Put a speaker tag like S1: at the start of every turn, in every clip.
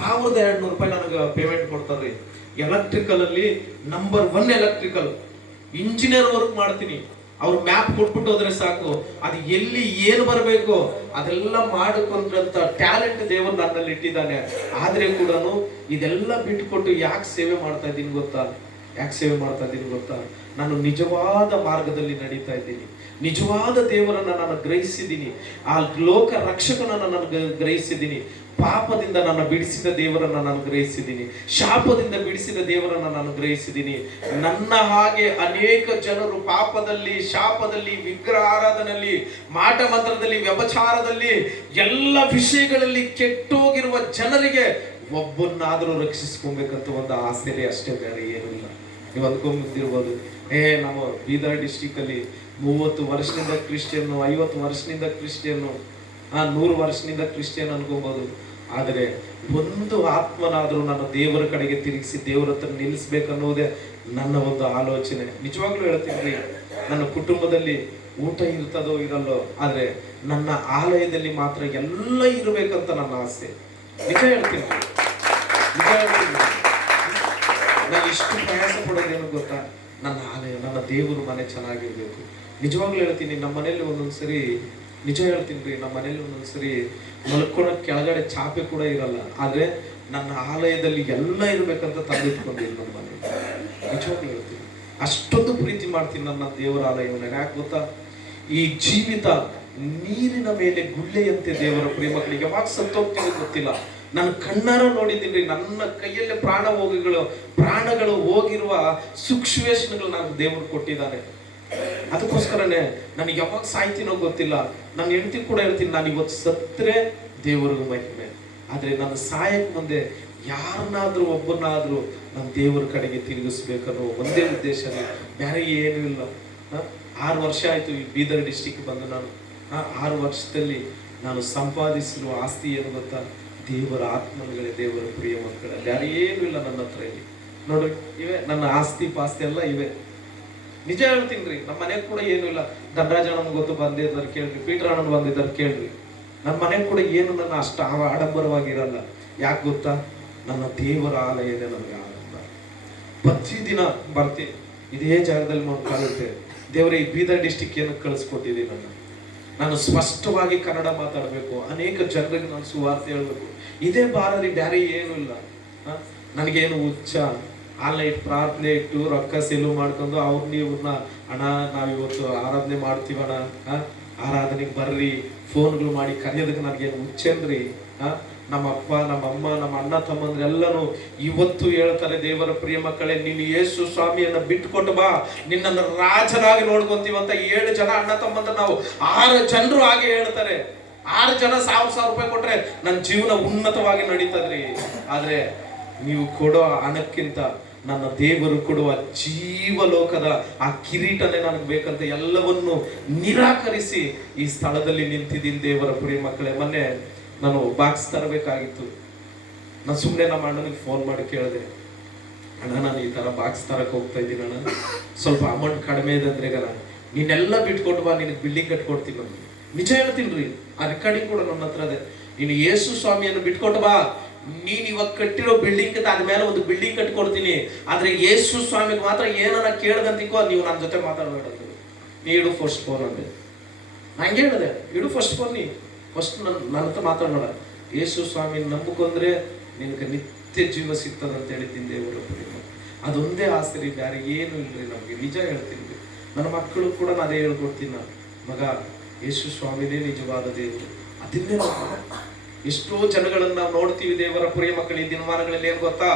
S1: ಸಾವಿರದ ಎರಡು ನೂರು ರೂಪಾಯಿ ನನಗೆ ಪೇಮೆಂಟ್ ಕೊಡ್ತಾರೆ ಎಲೆಕ್ಟ್ರಿಕಲ್ ಅಲ್ಲಿ number one electrical engineer work ಮಾಡ್ತೀನಿ. ಅವ್ರು ಮ್ಯಾಪ್ ಕೊಟ್ಬಿಟ್ಟು ಹೋದ್ರೆ ಸಾಕು. ಅದು ಎಲ್ಲಿ ಏನು ಬರಬೇಕು, ಅದೆಲ್ಲ ಮಾಡಿಕೊಂಡ್ರಂತ ಟ್ಯಾಲೆಂಟ್ ದೇವರು ನನ್ನಲ್ಲಿ ಇಟ್ಟಿದ್ದಾನೆ. ಆದ್ರೆ ಕೂಡ ಇದೆಲ್ಲ ಬಿಟ್ಕೊಟ್ಟು ಯಾಕೆ ಸೇವೆ ಮಾಡ್ತಾ ಇದ್ದೀನಿ ಗೊತ್ತಾ? ಯಾಕೆ ಸೇವೆ ಮಾಡ್ತಾ ಇದ್ದೀನಿ ಗೊತ್ತಾ? ನಾನು ನಿಜವಾದ ಮಾರ್ಗದಲ್ಲಿ ನಡೀತಾ ಇದ್ದೀನಿ. ನಿಜವಾದ ದೇವರನ್ನ ನಾನು ಗ್ರಹಿಸಿದ್ದೀನಿ. ಆ ಲೋಕ ರಕ್ಷಕನನ್ನು ನಾನು ಗ್ರಹಿಸಿದ್ದೀನಿ. ಪಾಪದಿಂದ ನನ್ನ ಬಿಡಿಸಿದ ದೇವರನ್ನ ನಾನು ಗ್ರಹಿಸಿದ್ದೀನಿ. ಶಾಪದಿಂದ ಬಿಡಿಸಿದ ದೇವರನ್ನ ನಾನು ಗ್ರಹಿಸಿದ್ದೀನಿ. ನನ್ನ ಹಾಗೆ ಅನೇಕ ಜನರು ಪಾಪದಲ್ಲಿ, ಶಾಪದಲ್ಲಿ, ವಿಗ್ರಹ ಆರಾಧನೆಯಲ್ಲಿ, ಮಾಟ ಮಂತ್ರದಲ್ಲಿ, ವ್ಯಭಚಾರದಲ್ಲಿ, ಎಲ್ಲ ವಿಷಯಗಳಲ್ಲಿ ಕೆಟ್ಟೋಗಿರುವ ಜನರಿಗೆ ಒಬ್ಬನ್ನಾದರೂ ರಕ್ಷಿಸ್ಕೊಬೇಕಂತ ಒಂದು ಆಸೆನೇ ಅಷ್ಟೇ ಬೇರೆ ಏನೂ ಇಲ್ಲ. ನೀವು ಅಂದ್ಕೊಂಡ್ಬಿಟ್ಟಿರ್ಬೋದು. ಏ, ನಮ್ಮ ಬೀದರ್ ಡಿಸ್ಟಿಕಲ್ಲಿ ಮೂವತ್ತು ವರ್ಷದಿಂದ ಕ್ರಿಶ್ಚಿಯನ್ನು ಐವತ್ತು ವರ್ಷದಿಂದ ಕ್ರಿಶ್ಚಿಯನ್ನು ಆ ನೂರು ವರ್ಷದಿಂದ ಕ್ರಿಶ್ಚಿಯನ್ ಅನ್ಕೋಬಹುದು ಆದರೆ ಒಂದು ಆತ್ಮನಾದರೂ ನಾನು ದೇವರ ಕಡೆಗೆ ತಿರುಗಿಸಿ ದೇವರ ಹತ್ರ ನಿಲ್ಲಿಸ್ಬೇಕನ್ನೋದೇ ನನ್ನ ಒಂದು ಆಲೋಚನೆ. ನಿಜವಾಗ್ಲೂ ಹೇಳ್ತೀನಿ ನನ್ನ ಕುಟುಂಬದಲ್ಲಿ ಊಟ ಇರ್ತದೋ ಇರಲ್ಲೋ, ಆದರೆ ನನ್ನ ಆಲಯದಲ್ಲಿ ಮಾತ್ರ ಎಲ್ಲ ಇರಬೇಕಂತ ನನ್ನ ಆಸೆ. ನಿಜ ಹೇಳ್ತೀನಿ. ನಿಜ ಹೇಳ್ತೀನಿ. ನಾನು ಇಷ್ಟು ಪ್ರಯಾಸ ಪಡೋದೇನು ಗೊತ್ತಾ? ನನ್ನ ಆಲಯ, ನನ್ನ ದೇವರು ಮನೆ ಚೆನ್ನಾಗಿರ್ಬೇಕು. ನಿಜವಾಗ್ಲೂ ಹೇಳ್ತೀನಿ, ನಮ್ಮ ಮನೇಲಿ ಒಂದೊಂದ್ಸರಿ ನಿಜ ಹೇಳ್ತೀನಿ ರೀ ನಮ್ಮ ಮನೇಲಿ ಒಂದೊಂದ್ಸರಿ ಮಲ್ಕೊಳಕ್ ಕೆಳಗಡೆ ಚಾಪೆ ಕೂಡ ಇರಲ್ಲ. ಆದ್ರೆ ನನ್ನ ಆಲಯದಲ್ಲಿ ಎಲ್ಲ ಇರಬೇಕಂತ ತಂದಿಟ್ಕೊಂಡಿಲ್ಲ ನಮ್ಮ ಮನೆ. ನಿಜವಾಗ್ಲೂ ಹೇಳ್ತೀನಿ. ಅಷ್ಟೊಂದು ಪ್ರೀತಿ ಮಾಡ್ತೀನಿ ನನ್ನ ದೇವರ ಆಲಯವನ್ನು. ಯಾಕೆ ಗೊತ್ತಾ? ಈ ಜೀವಿತ ನೀರಿನ ಮೇಲೆ ಗುಳ್ಳೆಯಂತೆ ದೇವರ ಪ್ರೇಮಗಳಿಗೆ ಯಾವಾಗ ಸತ್ತೋಗ್ತೀನಿ ಗೊತ್ತಿಲ್ಲ. ನಾನು ಕಣ್ಣಾರ ನೋಡಿದ್ದೀನಿ. ನನ್ನ ಕೈಯಲ್ಲಿ ಪ್ರಾಣ ಹೋಗಿಗಳು ಪ್ರಾಣಗಳು ಹೋಗಿರುವ ಸಿಚುವೇಶನ್ಗಳು ನನಗೆ ದೇವರು ಕೊಟ್ಟಿದ್ದಾರೆ. ಅದಕ್ಕೋಸ್ಕರನೇ ನನಗೆ ಯಾವಾಗ ಸಾಯ್ತೀನೋ ಗೊತ್ತಿಲ್ಲ. ನನ್ನ ಹೆಂಡತಿ ಕೂಡ ಹೇಳ್ತೀನಿ, ನಾನು ಇವತ್ತು ಸತ್ತರೆ ದೇವರಿಗೂ ಮಹಿಮೆ. ಆದರೆ ನನ್ನ ಸಾಯಕ್ಕೆ ಮುಂದೆ ಯಾರನ್ನಾದರೂ ಒಬ್ಬನಾದರೂ ನನ್ನ ದೇವರ ಕಡೆಗೆ ತಿರುಗಿಸ್ಬೇಕನ್ನೋ ಒಂದೇ ಉದ್ದೇಶನೇ. ಬೇರೆ ಏನೂ ಇಲ್ಲ? ಆರು ವರ್ಷ ಆಯಿತು ಈ ಬೀದರ್ ಡಿಸ್ಟಿಕ್ ಬಂದು ನಾನು. ಆರು ವರ್ಷದಲ್ಲಿ ನಾನು ಸಂಪಾದಿಸಿರುವ ಆಸ್ತಿ ಏನು ಗೊತ್ತಾ? ದೇವರ ಆತ್ಮಗಳೇ ದೇವರ ಪ್ರಿಯ ಮಕ್ಕಳಲ್ಲಿ ಯಾರು ಏನೂ ಇಲ್ಲ ನನ್ನ ಹತ್ರ ಇಲ್ಲಿ. ನೋಡ್ರಿ ಇವೆ ನನ್ನ ಆಸ್ತಿ ಪಾಸ್ತಿ ಎಲ್ಲ ಇವೆ. ನಿಜ ಹೇಳ್ತೀನಿ ರೀ, ನಮ್ಮ ಮನೆಗೆ ಕೂಡ ಏನು ಇಲ್ಲ. ಧನರಾಜ ಅಣ್ಣನ್ ಗೊತ್ತು ಬಂದಿದ್ದಾರೆ ಕೇಳ್ರಿ, ಪೀಟರ್ ಅಣ್ಣ ಬಂದಿದ್ದಾರೆ ಕೇಳ್ರಿ. ನಮ್ಮ ಮನೆಗೆ ಕೂಡ ಏನು ನನ್ನ ಅಷ್ಟು ಆಡಂಬರವಾಗಿರಲ್ಲ. ಯಾಕೆ ಗೊತ್ತಾ? ನನ್ನ ದೇವರ ಆಲಯನೇ ನನಗೆ ಆನಂದ ಪ್ರತಿದಿನ ಬರ್ತೀನಿ. ಇದೇ ಜಾಗದಲ್ಲಿ ನಾವು ಕಾಲುತ್ತೆ ದೇವರೇ, ಈ ಬೀದರ್ ಡಿಸ್ಟಿಕ್ ಏನಕ್ಕೆ ಕಳಿಸ್ಕೊಟ್ಟಿದ್ದೀನಿ ನನ್ನ ನಾನು ಸ್ಪಷ್ಟವಾಗಿ ಕನ್ನಡ ಮಾತಾಡಬೇಕು. ಅನೇಕ ಜನರಿಗೆ ನಾನು ಸುವಾರ್ತೆ ಹೇಳಬೇಕು. ಇದೇ ಬಾರರಿ ಬ್ಯಾರೆ ಏನೂ ಇಲ್ಲ? ನನಗೇನು ಹುಚ್ಚ? ಆನ್ಲೈನ್ ಪ್ರಾರ್ಥನೆ ಇಟ್ಟು ರೊಕ್ಕ ಸೆಲು ಮಾಡ್ಕೊಂಡು ಅವ್ರನ್ನ ಇವ್ರನ್ನ ಅಣ್ಣ, ನಾವಿವತ್ತು ಆರಾಧನೆ ಮಾಡ್ತೀವಣ್ಣ? ಆರಾಧನೆಗೆ ಬರ್ರಿ. ಫೋನ್ಗಳು ಮಾಡಿ ಕರೆಯೋದಕ್ಕೆ ನನಗೇನು ಹುಚ್ಚೇನ್ರಿ ಹ? ನಮ್ಮ ಅಪ್ಪ ನಮ್ಮ ಅಮ್ಮ ನಮ್ಮ ಅಣ್ಣ ತಮ್ಮಂದ್ರೆಲ್ಲರೂ ಇವತ್ತು ಹೇಳ್ತಾರೆ, ದೇವರ ಪ್ರಿಯ ಮಕ್ಕಳೇ, ನೀನು ಯೇಸು ಸ್ವಾಮಿಯನ್ನ ಬಿಟ್ಕೊಟ್ಟು ಬಾ. ನಿನ್ನನ್ನು ರಾಜನಾಗಿ ಅಂತ ಏಳು ಜನ ಅಣ್ಣ, ತಮ್ಮಂದ್ರೆ ನಾವು. ಆರು ಜನರು ಹಾಗೆ ಹೇಳ್ತಾರೆ. ಆರು ಜನ ಸಾವಿರ ಸಾವಿರ ರೂಪಾಯಿ ಕೊಟ್ರೆ ನನ್ನ ಜೀವನ ಉನ್ನತವಾಗಿ ನಡೀತದ್ರಿ. ಆದ್ರೆ ನೀವು ಕೊಡೋ ಹಣಕ್ಕಿಂತ ನನ್ನ ದೇವರು ಕೊಡುವ ಜೀವಲೋಕದ ಆ ಕಿರೀಟನೇ ನನಗೆ ಬೇಕಂತ ಎಲ್ಲವನ್ನು ನಿರಾಕರಿಸಿ ಈ ಸ್ಥಳದಲ್ಲಿ ನಿಂತಿದ್ದೀನಿ ದೇವರ ಪುರಿ ಮಕ್ಕಳೇ. ಮೊನ್ನೆ ನಾನು ಬಾಕ್ಸ್ ತರಬೇಕಾಗಿತ್ತು. ನಾನು ಸುಮ್ಮನೆ ನಮ್ಮ ಅಣ್ಣನಿಗೆ ಫೋನ್ ಮಾಡಿ ಕೇಳಿದೆ, ಅಣ್ಣ, ನಾನು ಈ ಥರ ಬಾಕ್ಸ್ ತರಕ್ಕೆ ಹೋಗ್ತಾ ಇದ್ದೀನಿ ಅಣ್ಣ. ಸ್ವಲ್ಪ ಅಮೌಂಟ್ ಕಡಿಮೆ ಇದೆ ಅಂದ್ರೆ ನಾನು ನೀನೆಲ್ಲ ಬಿಟ್ಕೊಂಡು ಬಾ, ನಿನಗೆ ಬಿಲ್ಡಿಂಗ್ ಕಟ್ಕೊಡ್ತೀನಿ ನಾನು ನಿಜ ಹೇಳ್ತೀನಿ ರೀ, ಆ ರೆಕಾರ್ಡಿಂಗ್ ಕೂಡ ನನ್ನ ಹತ್ರ ಅದೇ ನೀನು ಯೇಸು ಸ್ವಾಮಿಯನ್ನು ಬಿಟ್ಕೊಟ್ಟು ಬಾ. ನೀನು ಇವಾಗ ಕಟ್ಟಿರೋ ಬಿಲ್ಡಿಂಗ್ ಅದ ಮೇಲೆ ಒಂದು ಬಿಲ್ಡಿಂಗ್ ಕಟ್ಕೊಡ್ತೀನಿ. ಆದ್ರೆ ಯೇಸು ಸ್ವಾಮಿಗೆ ಮಾತ್ರ ಏನನ್ನ ಕೇಳ್ದಂತಿಕೋ, ನೀವು ನನ್ನ ಜೊತೆ ಮಾತಾಡಬೇಡ ನೀ ಇಡು ಫಸ್ಟ್ ಫೋನ್ ಅಂದೆ. ಹಂಗೆ ಹೇಳಿದೆ, ಇಡು ಫಸ್ಟ್ ಫೋನ್ ನೀ. ಫಸ್ಟ್ ನನ್ನ ನನ್ನ ಮಾತಾಡೋಣ. ಯೇಸು ಸ್ವಾಮಿ, ನಂಬಿಕೊಂಡ್ರೆ ನಿನಗೆ ನಿತ್ಯ ಜೀವ ಸಿಗ್ತದಂತ ಹೇಳಿದ್ದೀನಿ ದೇವರು ಅದೊಂದೇ ಆಸೆ ರೀ ಬೇರೆ ಏನು ಇಲ್ರಿ ನಮಗೆ. ನಿಜ ಹೇಳ್ತೀನಿ. ನನ್ನ ಮಕ್ಕಳು ಕೂಡ ನಾನು ಅದೇ ಹೇಳ್ಕೊಡ್ತೀನಿ ನಾನು. ಮಗ ಯೇಸು ಸ್ವಾಮಿನೇ ನಿಜವಾದ ದೇವರು. ಅದನ್ನೇ. ಎಷ್ಟೋ ಜನಗಳನ್ನ ನಾವು ನೋಡ್ತೀವಿ ದೇವರ ಪ್ರಿಯ ಮಕ್ಕಳು ಈ ದಿನಮಾನಗಳಲ್ಲಿ, ಏನು ಗೊತ್ತಾ?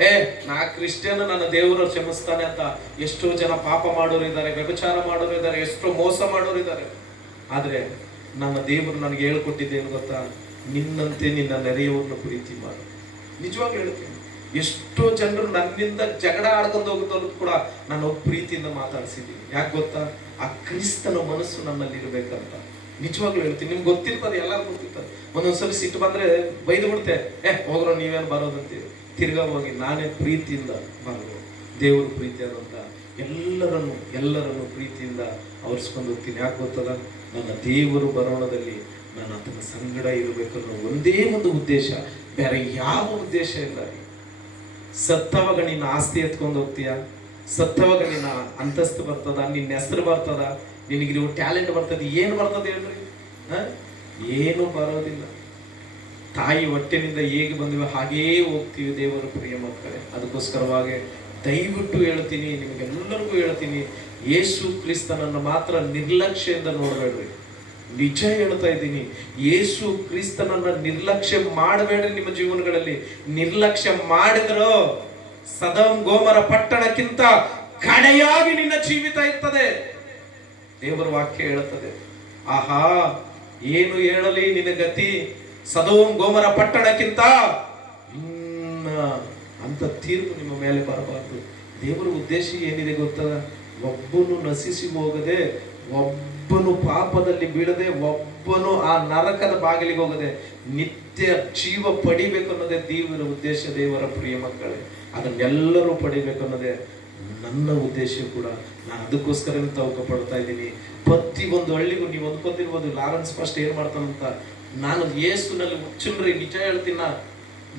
S1: ಏ, ನಾ ಕ್ರಿಶ್ಚಿಯನ್, ನನ್ನ ದೇವರು ಕ್ಷಮಿಸ್ತಾನೆ ಅಂತ ಎಷ್ಟೋ ಜನ ಪಾಪ ಮಾಡೋರು ಇದ್ದಾರೆ, ವ್ಯಭಚಾರ ಮಾಡೋರು ಇದ್ದಾರೆ, ಎಷ್ಟೋ ಮೋಸ ಮಾಡೋರು ಇದ್ದಾರೆ. ಆದ್ರೆ ನನ್ನ ದೇವರು ನನಗೆ ಹೇಳ್ಕೊಟ್ಟಿದ್ದೇನು ಗೊತ್ತಾ? ನಿನ್ನಂತೆ ನಿನ್ನ ನೆರೆಯವ್ರನ್ನ ಪ್ರೀತಿ ಮಾಡು. ನಿಜವಾಗ್ಲೂ ಹೇಳ್ತೀನಿ ಎಷ್ಟೋ ಜನರು ನನ್ನಿಂದ ಜಗಳ ಆಡ್ಕೊಂಡು ಹೋಗೋದವ್ರು ಕೂಡ ನಾನು ಪ್ರೀತಿಯಿಂದ ಮಾತಾಡಿಸಿದ್ದೀನಿ. ಯಾಕೆ ಗೊತ್ತಾ? ಆ ಕ್ರಿಸ್ತನ ಮನಸ್ಸು ನನ್ನಲ್ಲಿ ಇರಬೇಕಂತ. ನಿಜವಾಗ್ಲೂ ಹೇಳ್ತೀನಿ, ನಿಮ್ಗೆ ಗೊತ್ತಿರ್ತದೆ ಎಲ್ಲರೂ ಗೊತ್ತಿರ್ತದೆ ಒಂದೊಂದ್ಸಲ ಸಿಟ್ಟು ಬಂದ್ರೆ ಬೈದು ಬಿಡ್ತೆ ಏ, ಹೋಗ್ರೋ, ನೀವೇನು ಬರೋದಂತೀವಿ ತಿರ್ಗಾ ಹೋಗಿ, ನಾನೇ ಪ್ರೀತಿಯಿಂದ ಬರೋದು ದೇವರು ಪ್ರೀತಿಯಾದಂತ ಎಲ್ಲರನ್ನು ಎಲ್ಲರನ್ನು ಪ್ರೀತಿಯಿಂದ ಅವರಿಸ್ಕೊಂಡು ಹೋಗ್ತೀನಿ. ಯಾಕೆ ಗೊತ್ತದ? ನನ್ನ ದೇವರು ಬರೋಣದಲ್ಲಿ ನಾನು ಆತನ ಸಂಗಡ ಇರಬೇಕನ್ನೋ ಒಂದೇ ಒಂದು ಉದ್ದೇಶ. ಬೇರೆ ಯಾವ ಉದ್ದೇಶ ಇಲ್ಲ ಸತ್ತವಾಗ ನಿನ್ನ ಆಸ್ತಿ ಎತ್ಕೊಂಡು ಹೋಗ್ತೀಯ? ಸತ್ತವಾಗ ನಿನ್ನ ಅಂತಸ್ತು ಬರ್ತದ? ನಿನ್ನ ಹೆಸರು ಬರ್ತದ? ನಿನಗೆ ನೀವು ಟ್ಯಾಲೆಂಟ್ ಬರ್ತದ? ಏನು ಬರ್ತದೆ ಹೇಳ್ರಿ? ಏನು ಬರೋದಿಲ್ಲ. ತಾಯಿ ಹೊಟ್ಟೆನಿಂದ ಹೇಗೆ ಬಂದಿವೆ ಹಾಗೇ ಹೋಗ್ತೀವಿ ದೇವರ ಪ್ರಿಯ ಮಕ್ಕಳೇ. ಅದಕ್ಕೋಸ್ಕರವಾಗಿ ದಯವಿಟ್ಟು ಹೇಳ್ತೀನಿ, ನಿಮಗೆಲ್ಲರಿಗೂ ಹೇಳ್ತೀನಿ, ಯೇಸು ಕ್ರಿಸ್ತನನ್ನು ಮಾತ್ರ ನಿರ್ಲಕ್ಷ್ಯದಿಂದ ನೋಡಬೇಡ್ರಿ. ನಿಜ ಹೇಳ್ತಾ ಇದ್ದೀನಿ, ಯೇಸು ಕ್ರಿಸ್ತನನ್ನ ನಿರ್ಲಕ್ಷ್ಯ ಮಾಡಬೇಡ್ರಿ ನಿಮ್ಮ ಜೀವನಗಳಲ್ಲಿ. ನಿರ್ಲಕ್ಷ್ಯ ಮಾಡಿದ್ರು ಸದಂ ಗೋಮರ ಪಟ್ಟಣಕ್ಕಿಂತ ಕಡೆಯಾಗಿ ನಿನ್ನ ಜೀವಿತ ಇರ್ತದೆ. ದೇವರ ವಾಕ್ಯ ಹೇಳುತ್ತದೆ ಆಹಾ, ಏನು ಹೇಳಲಿ ನಿನ್ನ ಗತಿ? ಸದೋಂ ಗೋಮರ ಪಟ್ಟಣಕ್ಕಿಂತ ಇನ್ನ ಅಂತ ತೀರ್ಪು ನಿಮ್ಮ ಮೇಲೆ ಬರಬಾರ್ದು. ದೇವರ ಉದ್ದೇಶ ಏನಿದೆ ಗೊತ್ತದ ಒಬ್ಬನು ನಶಿಸಿ ಹೋಗದೆ, ಒಬ್ಬನು ಪಾಪದಲ್ಲಿ ಬೀಳದೆ, ಒಬ್ಬನು ಆ ನರಕದ ಬಾಗಿಲಿಗೆ ಹೋಗದೆ ನಿತ್ಯ ಜೀವ ಪಡಿಬೇಕು ಅನ್ನೋದೇ ದೇವರ ಉದ್ದೇಶ, ದೇವರ ಪ್ರಿಯ ಮಕ್ಕಳೇ. ಅದನ್ನೆಲ್ಲರೂ ಪಡಿಬೇಕು ಅನ್ನೋದೇ ನನ್ನ ಉದ್ದೇಶ ಕೂಡ. ನಾನು ಅದಕ್ಕೋಸ್ಕರ ತವಕ ಪಡ್ತಾ ಇದ್ದೀನಿ. ಪ್ರತಿ ಒಂದು ಹಳ್ಳಿಗೂ ನೀವು ಅಂದ್ಕೊತಿರ್ಬೋದು, ಲಾರೆನ್ಸ್ ಫಸ್ಟ್ ಏನ್ ಮಾಡ್ತಾನಂತ. ನಾನು ಯೇಸುನಲ್ಲಿ ಹುಚ್ಚುನ್ರಿ ನಿಜ ಹೇಳ್ತೀನಿ?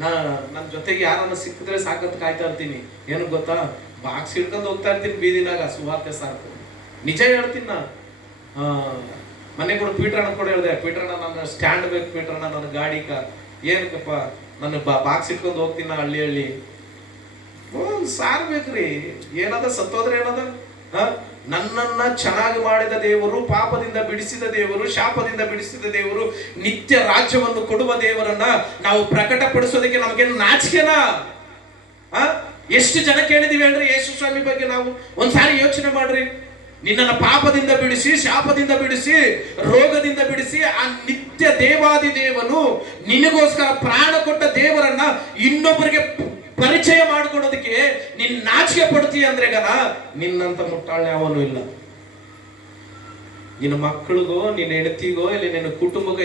S1: ನಾ ನನ್ನ ಜೊತೆಗೆ ಯಾರನ್ನ ಸಿಕ್ಕಿದ್ರೆ ಸಾಕಂತ ಕಾಯ್ತಾ ಇರ್ತೀನಿ. ಏನು ಗೊತ್ತಾ? ಬಾಕ್ಸ್ ಹಿಡ್ಕೊಂಡು ಹೋಗ್ತಾ ಇರ್ತೀನಿ ಬೀದಿನಾಗ. ಸುವಾರ್ತೆ ಸಾಕು. ನಿಜ ಹೇಳ್ತೀನಿ ನಾ. ಮನೆ ಕೂಡ ಪೀಟ್ರಣ್ಣ ಕೂಡ ಹೇಳಿದೆ ಪೀಟ್ರಣ್ಣ ನನ್ನ ಸ್ಟ್ಯಾಂಡ್ ಬೇಕು ಪೀಟ್ರಣ್ಣ ನನ್ನ ಗಾಡಿಗ ಏನಕ್ಕಪ್ಪ? ನನ್ನ ಬಾಕ್ಸ್ ಇಟ್ಕೊಂಡು ಹೋಗ್ತೀನಿ ಹಳ್ಳಿ ಹಳ್ಳಿ. ಓ, ಸಾರ್ ಬೇಕ್ರಿ. ಏನದ ಸತ್ತೋದ್ರೆ ಏನದ? ನನ್ನನ್ನ ಚೆನ್ನಾಗಿ ಮಾಡಿದ ದೇವರು, ಪಾಪದಿಂದ ಬಿಡಿಸಿದ ದೇವರು, ಶಾಪದಿಂದ ಬಿಡಿಸಿದ ದೇವರು, ನಿತ್ಯ ರಾಜ್ಯವನ್ನು ಕೊಡುವ ದೇವರನ್ನ ನಾವು ಪ್ರಕಟಪಡಿಸೋದಕ್ಕೆ ನಮಗೇನು ನಾಚಿಕೆನಾ? ಎಷ್ಟು ಜನ ಕೇಳಿದೀವಿ ಅಂದ್ರೆ ಯೇಸು ಸ್ವಾಮಿ ಬಗ್ಗೆ ನಾವು ಒಂದ್ಸಾರಿ ಯೋಚನೆ ಮಾಡ್ರಿ. ನಿನ್ನನ್ನು ಪಾಪದಿಂದ ಬಿಡಿಸಿ, ಶಾಪದಿಂದ ಬಿಡಿಸಿ, ರೋಗದಿಂದ ಬಿಡಿಸಿ ಆ ನಿತ್ಯ ದೇವಾದಿ ದೇವನು ನಿನಗೋಸ್ಕರ ಪ್ರಾಣ ಕೊಟ್ಟ ದೇವರನ್ನ ಇನ್ನೊಬ್ಬರಿಗೆ ಪರಿಚಯ ಮಾಡಿಕೊಡೋದಕ್ಕೆ ನಿನ್ ನಾಚಿಕೆ ಪಡ್ತೀಯ ಅಂದ್ರೆ ಗನ ನಿನ್ನಂತ ಮುಟ್ಟಾಳೆ ಅವನು ಇಲ್ಲ. ನಿನ್ನ ಮಕ್ಕಳಿಗೋ ನಿನ್ನ ಹೆಂಡತಿಗೋ, ಇಲ್ಲ ನಿನ್ನ ಕುಟುಂಬಗೋ